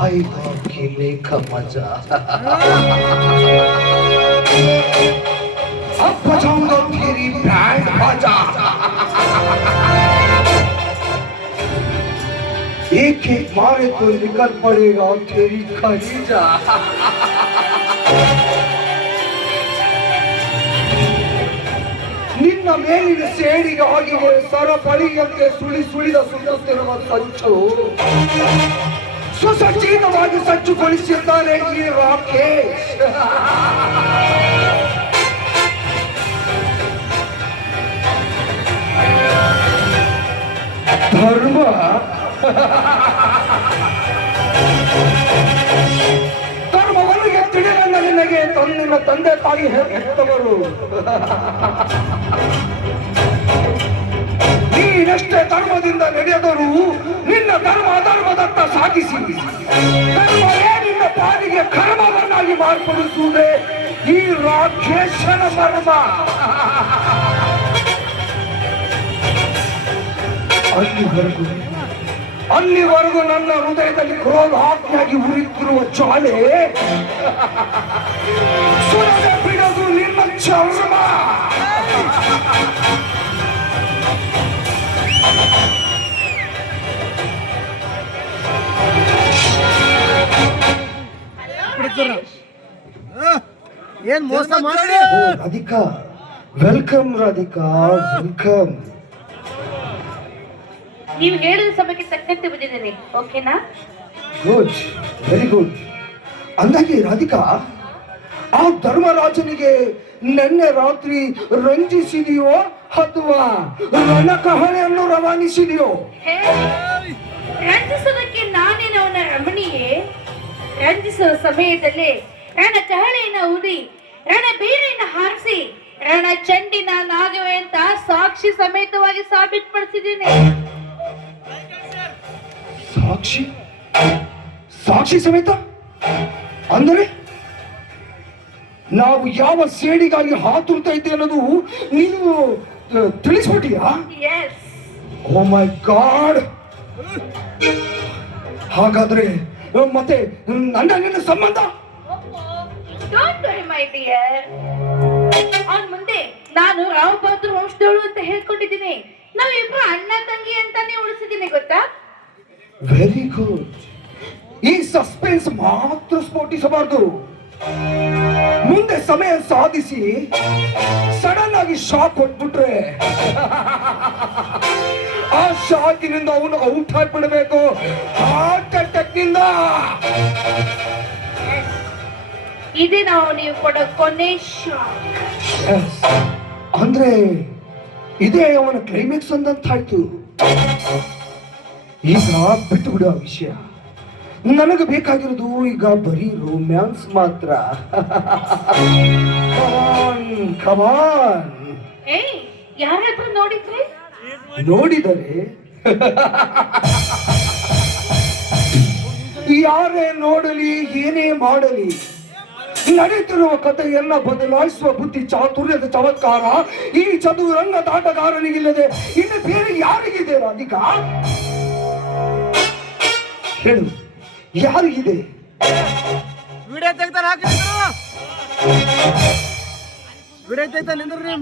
भाई खेलने का मजा अब बजाऊंगा तेरी बैंड बाजा एक एक मारे तो निकल पड़ेगा तेरी कलीजा ನಿನ್ನ ಮೇಲಿನ ಸೇಡಿಗೆ ಆಗಿದೆ ಸರಪಳಿಯಂತೆ ಸುಳಿದ ಸುಳಿಯುತ್ತಿರುವ ಸಂಚು ಸುಸಜ್ಜಿತವಾಗಿ ಸಜ್ಜುಗೊಳಿಸಿದ್ದಾನೆ ಈ ರಾಕೇಶ್ ಧರ್ಮ ಧರ್ಮವನಿಗೆ ತಿಳಿದ ನಿನಗೆ ನಿನ್ನ ತಂದೆ ತಾಯಿ ಹೆತ್ತವರು ನೀನೆಷ್ಟೇ ಧರ್ಮದಿಂದ ನಡೆದರು ನಿನ್ನ ಧರ್ಮದತ್ತ ಸಾಗಿಸಿ ಧರ್ಮವೇ ನಿನ್ನ ಪಾಲಿಗೆ ಕರ್ಮವನ್ನಾಗಿ ಮಾರ್ಪಡಿಸುವುದೇ ಈ ರಾಕೇಶನ ಮರ್ಮ ಅಲ್ಲಿವರೆಗೂ ನನ್ನ ಹೃದಯದಲ್ಲಿ ಕ್ರೋಧಾಗ್ನಿಯಾಗಿ ಉರಿತಿರುವ ಜ್ವಾಲೆ ಸುರದೆ ಬಿಡೋದು ನಿನ್ನ ಚರ್ಮ ಏನ್ ಮೋಸ ಮಾಡಿ ರಾಧಿಕಾ ವೆಲ್ಕಮ್ ರಾಧಿಕಾ ವೆಲ್ಕಮ್ ನೀವು ಹೇಳಿದ ಸಮಯಕ್ಕೆ ತಕ್ಕಂತೆ ಬಂದಿದ್ದೇನೆ ಓಕೆನಾ ಗುಡ್ ವೆರಿ ಗುಡ್ ಅಂದಾಗೆ ರಾಧಿಕಾ ಆ ಧರ್ಮರಾಜನಿಗೆ ನಿನ್ನೆ ರಾತ್ರಿ ರಂಜಿಸಿದೆಯೋ ಅಥವಾ ರಣಕಹಳೆಯನ್ನು ರವಾನಿಸಿದೆಯೋ ರಂಜಿಸೋದಕ್ಕೆ ನಾನೇನು ಅವನ ರಮಣಿಯೇ ರಂಜಿಸುವ ಸಮಯದಲ್ಲಿ ರಣ ಕಹಳೆಯನ್ನು ಊದಿ ರಣ ಬೀರೆಯನ್ನು ಹಾರಿಸಿ ರಣ ಚಂಡಿನ ನಾಗವೇ ಅಂತ ಸಾಕ್ಷಿ ಸಮೇತವಾಗಿ ಸಾಬೀತುಪಡಿಸಿದ್ದೀನಿ ಸಾಕ್ಷಿ ಸಾಕ್ಷಿ ಸಮೇತ ಅಂದರೆ ನಾವು ಯಾವ ಸೇಡಿಗಾಗಿ ಹಾತುರ್ತಾ ಇದ್ದೆ ಅನ್ನೋದು ನೀವು ತಿಳಿಸ್ಬಿಟ್ಟಿಯಾ ಎಸ್ ಓ ಮೈ ಗಾಡ್ ಹಾಗಾದ್ರೆ ಮತ್ತೆ ನನ್ನ ನಿನ್ನ ಸಂಬಂಧ ಡೋಂಟ್ ವರಿ ಮೈ ಡಿಯರ್ ಅವನ ಮುಂದೆ ನಾನು ರಾವ್ ಬಹದ್ದೂರ್ ವಂಶದವಳು ಅಂತ ಹೇಳ್ಕೊಂಡಿದ್ದೀನಿ ನಾವಿಬ್ರು ಅಣ್ಣ ತಂಗಿ ಅಂತಾನೆ ಉಳಿಸಿದ್ದೀನಿ ಗೊತ್ತಾ ವೆರಿ ಗುಡ್ ಈ ಸಸ್ಪೆನ್ಸ್ ಮಾತ್ರ ಸ್ಫೋಟಿಸಬಾರ್ದು ಮುಂದೆ ಸಮಯ ಸಾಧಿಸಿ ಸಡನ್ ಆಗಿ ಶಾಕ್ ಕೊಟ್ಬಿಟ್ರೆ ಆ ಶಾಕಿನಿಂದ ಅವನು ಔಟ್ ಆಗ್ಬಿಡ್ಬೇಕು ಹಾರ್ಟ್ ಅಟ್ಯಾಕ್ ನಿಂದ ಇದೇ ನೀವು ಕೊಡೋ ಕೊನೆ ಶಾಕ್ ಅಂದ್ರೆ ಇದೇ ಅವನ ಕ್ಲೈಮ್ಯಾಕ್ಸ್ ಅಂದಂತಾಯ್ತು ಈಗ ಬಿಟ್ಟು ಬಿಡುವ ವಿಷಯ ನನಗೆ ಬೇಕಾಗಿರೋದು ಈಗ ಬರೀ ರೊಮ್ಯಾನ್ಸ್ ಮಾತ್ರ ಕಮಾನ್ ಯಾರಾದ್ರೂ ನೋಡಿದ್ರೆ ನೋಡಿದರೆ ಯಾರೇ ನೋಡಲಿ ಏನೇ ಮಾಡಲಿ ನಡೆಯುತ್ತಿರುವ ಕಥೆಯನ್ನ ಬದಲಾಯಿಸುವ ಬುದ್ಧಿ ಚಾತುರ್ಯದ ಚಮತ್ಕಾರ ಈ ಚದುರಂಗದ ಆಟಗಾರನಿಗಿಲ್ಲದೆ ಇನ್ನು ಬೇರೆ ಯಾರಿಗಿದೆ ರಾಧಿಕಾ ಹೇಳು ಯಾರಿಗಿದೆ ವಿಡಿಯೋ ತೆಗ್ತಾರ ಹಾಕಿದ್ರು ವಿಡಿಯೋ ತೆಗ್ತಾ ನಿಂದ್ರಿ